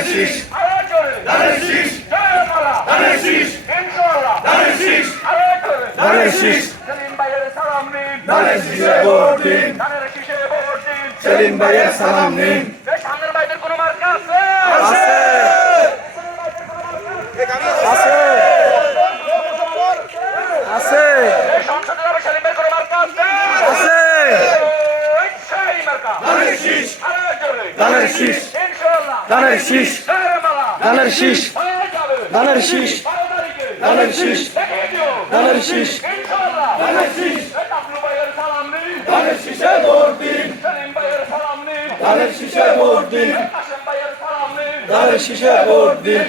ধানের শীষ, ধানের শীষ, ধানের শীষ, ধানের শীষ, ধানের শীষ, ধানের শীষে ভোট দিন, সেলিম ভাইয়ের সালাম নিন। আছে আছে আছে আছে ধানের শীষ, ধানের শীষ, ধানের শীষ, ধানের শীষ, ধানের শীষ, ধানের শীষ, ধানের শীষ, ধানের শীষ, ধানের শীষে ভোট দিন, ধানের শীষে ভোট দিন, ধানের শীষে ভোট দিন,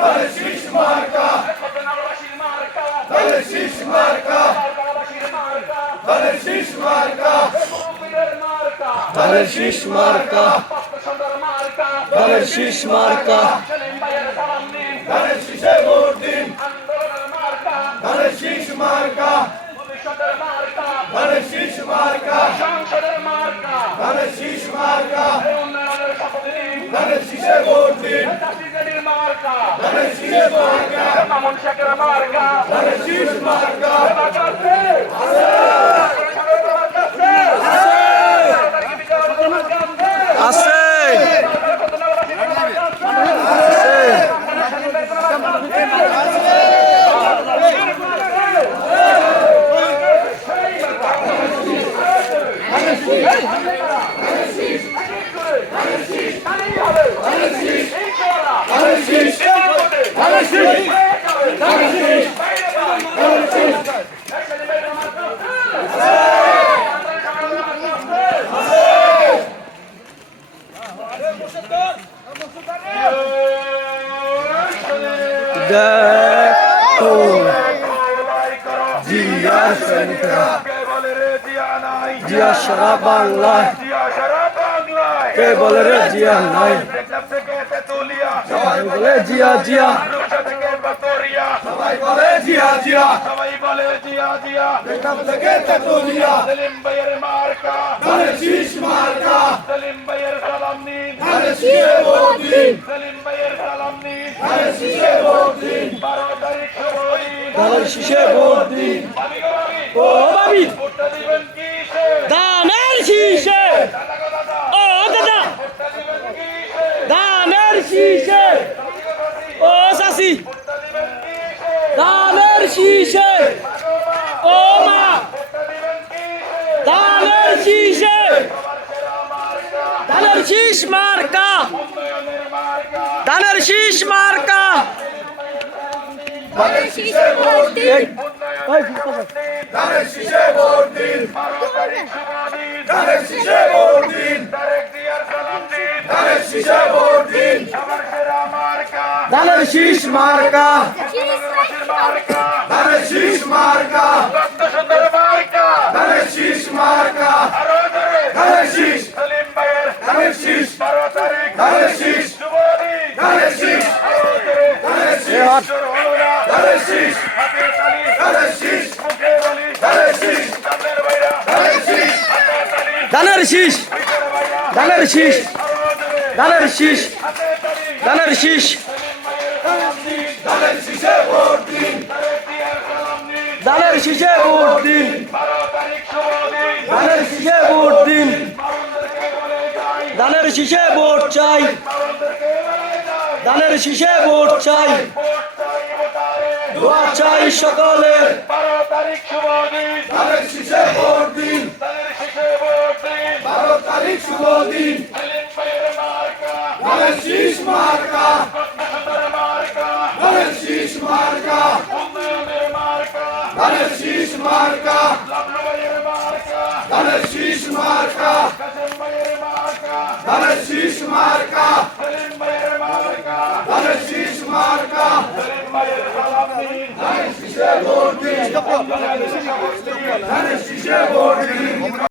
ধানের শীষ মার্কা, ধানের শীষ মার্কা, ধানের শীষ মার্কা, ধানের শীষ মার্কা, ধানের শীষ মার্কা, ধানের শীষে ভোট দিন, ধানের শীষ মার্কা, ধানের শীষ মার্কা, ধানের শীষ মার্কা, ধানের শীষে ভোট দিন, ধানের শীষে মার্কা, ধানের শীষ মার্কা, আছে দেখো জিয়ার সৈনিকরা, জিয়া সারা বাংলায়, কে বলে রে জিয়া নাই, সবাই বলে জিয়া জিয়া, সবাই বলে জিয়া জিয়া, সবাই বলে জিয়া জিয়া, দেখলাম থেকে তেতুলিয়া, সেলিম ভাইয়ের মার্কা, ধানের শীষ মার্কা, সেলিম ভাইয়ের সালাম নিন, ধানের শীষে ভোট দিন, সেলিম ভাইয়ের সালাম নিন, ধানের শীষে ভোট দিন, 12 তারিখ সময় দিন, ধানের শীষে ভোট দিন, ও ভাবি ভোটটা দিবেন কিসে, ধানের শীষে, ও দাদা ভোটটা দিবেন কিসে, ধানের শীষে, ও সাসি ভোটটা দিবেন কিসে, ধানের শীষে, ও মা ভোটটা দিবেন কিসে, ধানের শীষে, ধানের শীষ মার্কা, ধানের শীষ মার্কা, ধানের শীষে ভোট দিন, ধানের শীষে ভোট দিন, ধানের শীষে ভোট দিন, ধানের শীষে ভোট দিন, ধানের শীষ মার্কা, ধানের শীষ মার্কা, ধানের শীষ মার্কা, ধানের শীষ, ধানের শীষ, ধানের শীষ, ধানের শীষ, ধানের শীষ, ধানের শীষ, ধানের শীষ, ধানের শীষ, ধানের শীষ, ধানের শীষ, ধানের শীষ, ধানের শীষ, ধানের শীষে ভোট দিন, ধানের শীষে ভোট দিন, ধানের শীষে ভোট দিন, ধানের শীষে ভোট চাই, ধানের শীষে ভোট চাই, দোয়া চাই সকলের, 12 তারিখ শুভ দিন, ধানের শীষে ভোট দিন, 12 তারিখ শুভ দিন, ধানের শীষ মার্কা, ধানের শীষ মার্কা, ধানের শীষ মার্কা, ধানের শীষ মার্কা, ধানের শীষ মার্কা,